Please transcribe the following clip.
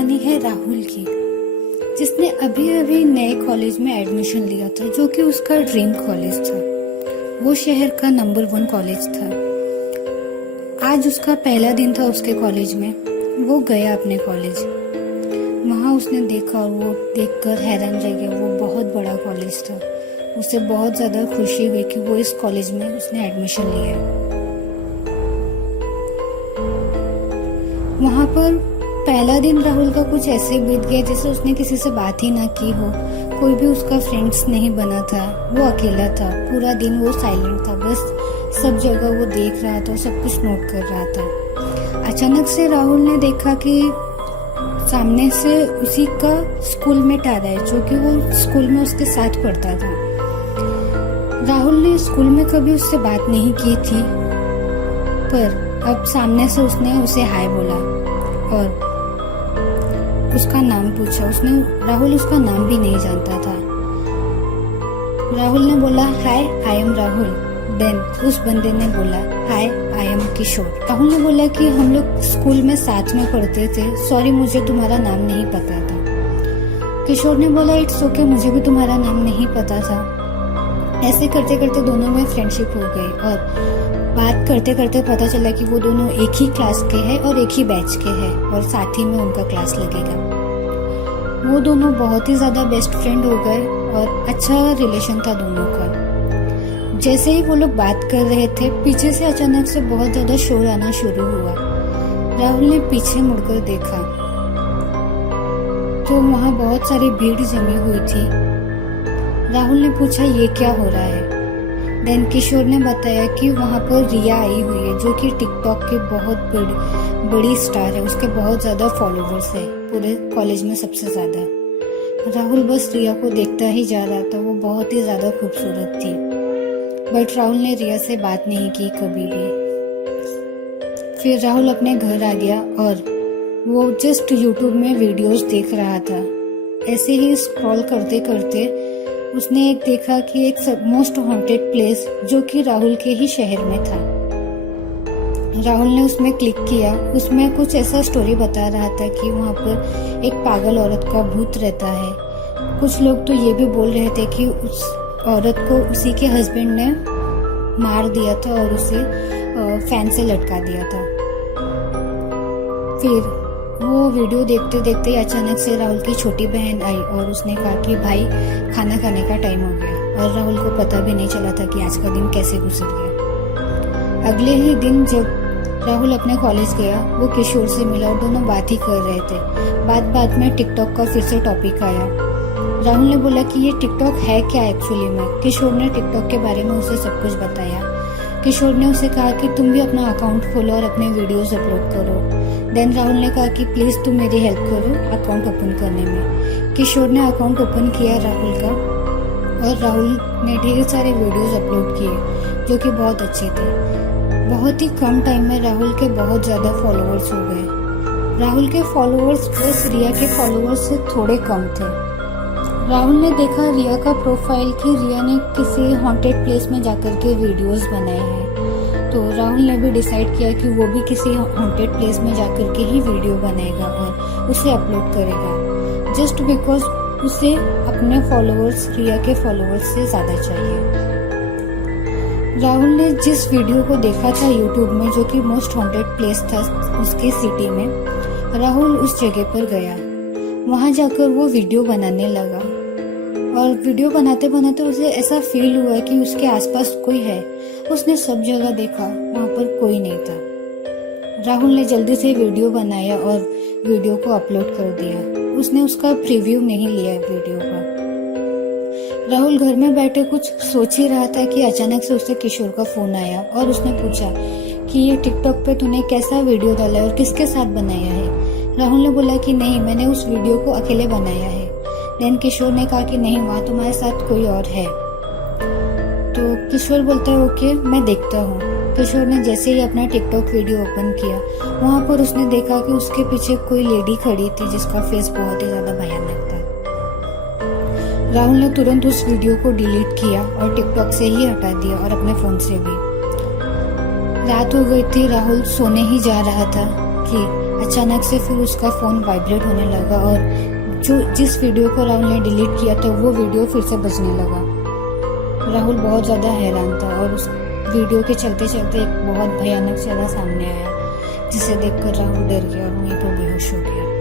कहानी है राहुल की, जिसने अभी अभी नए कॉलेज में एडमिशन लिया था, जो कि उसका ड्रीम कॉलेज था। वो शहर का नंबर 1 कॉलेज था। आज उसका पहला दिन था उसके कॉलेज में। वो गया अपने कॉलेज। वहाँ उसने देखा और वो देखकर हैरान रह गया। वो बहुत बड़ा कॉलेज था। उसे बहुत ज़्यादा खुशी हुई कि वो इस कॉलेज में उसने एडमिशन लिया। वहाँ पर पहला दिन राहुल का कुछ ऐसे बीत गया जैसे उसने किसी से बात ही ना की हो। कोई भी उसका फ्रेंड्स नहीं बना था। वो अकेला था। पूरा दिन वो साइलेंट था। बस सब जगह वो देख रहा था, सब कुछ नोट कर रहा था। अचानक से राहुल ने देखा कि सामने से उसी का स्कूलमेट आ रहा है, जो कि वो स्कूल में उसके साथ पढ़ता था। राहुल ने स्कूल में कभी उससे बात नहीं की थी, पर अब सामने से उसने उसे हाय बोला और उसका नाम पूछा। राहुल उसका नाम भी नहीं जानता था। राहुल ने बोला हाय, आई एम राहुल। देन उस बंदे ने बोला हाय, आई एम किशोर। राहुल ने बोला कि हम लोग स्कूल में साथ में पढ़ते थे, सॉरी मुझे तुम्हारा नाम नहीं पता था। किशोर ने बोला इट्स ओके, मुझे भी तुम्हारा नाम नहीं पता था। ऐसे करते करते दोनों में फ्रेंडशिप हो गई और बात करते करते पता चला कि वो दोनों एक ही क्लास के हैं और एक ही बैच के हैं और साथ ही में उनका क्लास लगेगा। वो दोनों बहुत ही ज्यादा बेस्ट फ्रेंड हो गए और अच्छा रिलेशन था दोनों का। जैसे ही वो लोग बात कर रहे थे, पीछे से अचानक से बहुत ज्यादा शोर आना शुरू हुआ। राहुल ने पीछे मुड़कर देखा तो वहाँ बहुत सारी भीड़ जमी हुई थी। राहुल ने पूछा ये क्या हो रहा है। देन किशोर ने बताया कि वहाँ पर रिया आई हुई है, जो कि टिकटॉक की बहुत बड़ी स्टार है। उसके बहुत ज़्यादा फॉलोवर्स है, पूरे कॉलेज में सबसे ज़्यादा। राहुल बस रिया को देखता ही जा रहा था। वो बहुत ही ज़्यादा खूबसूरत थी, बट राहुल ने रिया से बात नहीं की कभी भी। फिर राहुल अपने घर आ गया और वो जस्ट यूट्यूब में वीडियोस देख रहा था। ऐसे ही स्क्रॉल करते करते उसने एक देखा कि एक मोस्ट हॉन्टेड प्लेस, जो कि राहुल के ही शहर में था। राहुल ने उसमें क्लिक किया। उसमें कुछ ऐसा स्टोरी बता रहा था कि वहाँ पर एक पागल औरत का भूत रहता है। कुछ लोग तो ये भी बोल रहे थे कि उस औरत को उसी के हस्बैंड ने मार दिया था और उसे फैन से लटका दिया था। फिर वो वीडियो देखते देखते अचानक से राहुल की छोटी बहन आई और उसने कहा कि भाई खाना खाने का टाइम हो गया। और राहुल को पता भी नहीं चला था कि आज का दिन कैसे गुजर गया। अगले ही दिन जब राहुल अपने कॉलेज गया, वो किशोर से मिला और दोनों बात ही कर रहे थे। बात में टिकटॉक का फिर से टॉपिक आया। राहुल ने बोला कि ये टिकटॉक है क्या एक्चुअली में। किशोर ने टिकटॉक के बारे में उसे सब कुछ बताया। किशोर ने उसे कहा कि तुम भी अपना अकाउंट खोलो और अपने वीडियोस अपलोड करो। देन राहुल ने कहा कि प्लीज तुम मेरी हेल्प करो अकाउंट ओपन करने में। किशोर ने अकाउंट ओपन किया राहुल का और राहुल ने ढेर सारे वीडियोस अपलोड किए, जो कि बहुत अच्छे थे। बहुत ही कम टाइम में राहुल के बहुत ज्यादा फॉलोअर्स हो गए। राहुल के फॉलोअर्स बस रिया के फॉलोअर्स से थोड़े कम थे। राहुल ने देखा रिया का प्रोफाइल कि रिया ने किसी हॉन्टेड प्लेस में जाकर के वीडियोस बनाए हैं। तो राहुल ने भी डिसाइड किया कि वो भी किसी हॉन्टेड प्लेस में जाकर के ही वीडियो बनाएगा और उसे अपलोड करेगा, जस्ट बिकॉज उसे अपने फॉलोअर्स रिया के फॉलोअर्स से ज़्यादा चाहिए। राहुल ने जिस वीडियो को देखा था यूट्यूब में, जो कि मोस्ट हॉन्टेड प्लेस था उसके सिटी में, राहुल उस जगह पर गया। वहाँ जाकर वो वीडियो बनाने लगा और वीडियो बनाते बनाते उसे ऐसा फील हुआ कि उसके आसपास कोई है। उसने सब जगह देखा, वहाँ पर कोई नहीं था। राहुल ने जल्दी से वीडियो बनाया और वीडियो को अपलोड कर दिया। उसने उसका प्रीव्यू नहीं लिया वीडियो का। राहुल घर में बैठे कुछ सोच ही रहा था कि अचानक से उसे किशोर का फोन आया और उसने पूछा कि ये टिकटॉक पे तूने कैसा वीडियो डाला है और किसके साथ बनाया है। राहुल ने बोला कि नहीं, मैंने उस वीडियो को अकेले बनाया है। देन किशोर ने कहा कि नहीं, वहाँ तुम्हारे साथ कोई और है। तो किशोर बोलता है ओके, मैं देखता हूँ। किशोर ने जैसे ही अपना टिकटॉक वीडियो ओपन किया, वहाँ पर उसने देखा कि उसके पीछे कोई लेडी खड़ी थी जिसका फेस बहुत ही ज्यादा भयानक था। राहुल ने तुरंत उस वीडियो को डिलीट किया और टिकटॉक से ही हटा दिया और अपने फोन से भी। रात हो गई थी, राहुल सोने ही जा रहा था कि अचानक से फिर उसका फ़ोन वाइब्रेट होने लगा और जिस वीडियो को राहुल ने डिलीट किया था वो वीडियो फिर से बजने लगा। राहुल बहुत ज़्यादा हैरान था और उस वीडियो के चलते चलते एक बहुत भयानक चेहरा सामने आया, जिसे देखकर राहुल डर गया और वहीं पर बेहोश हो गया।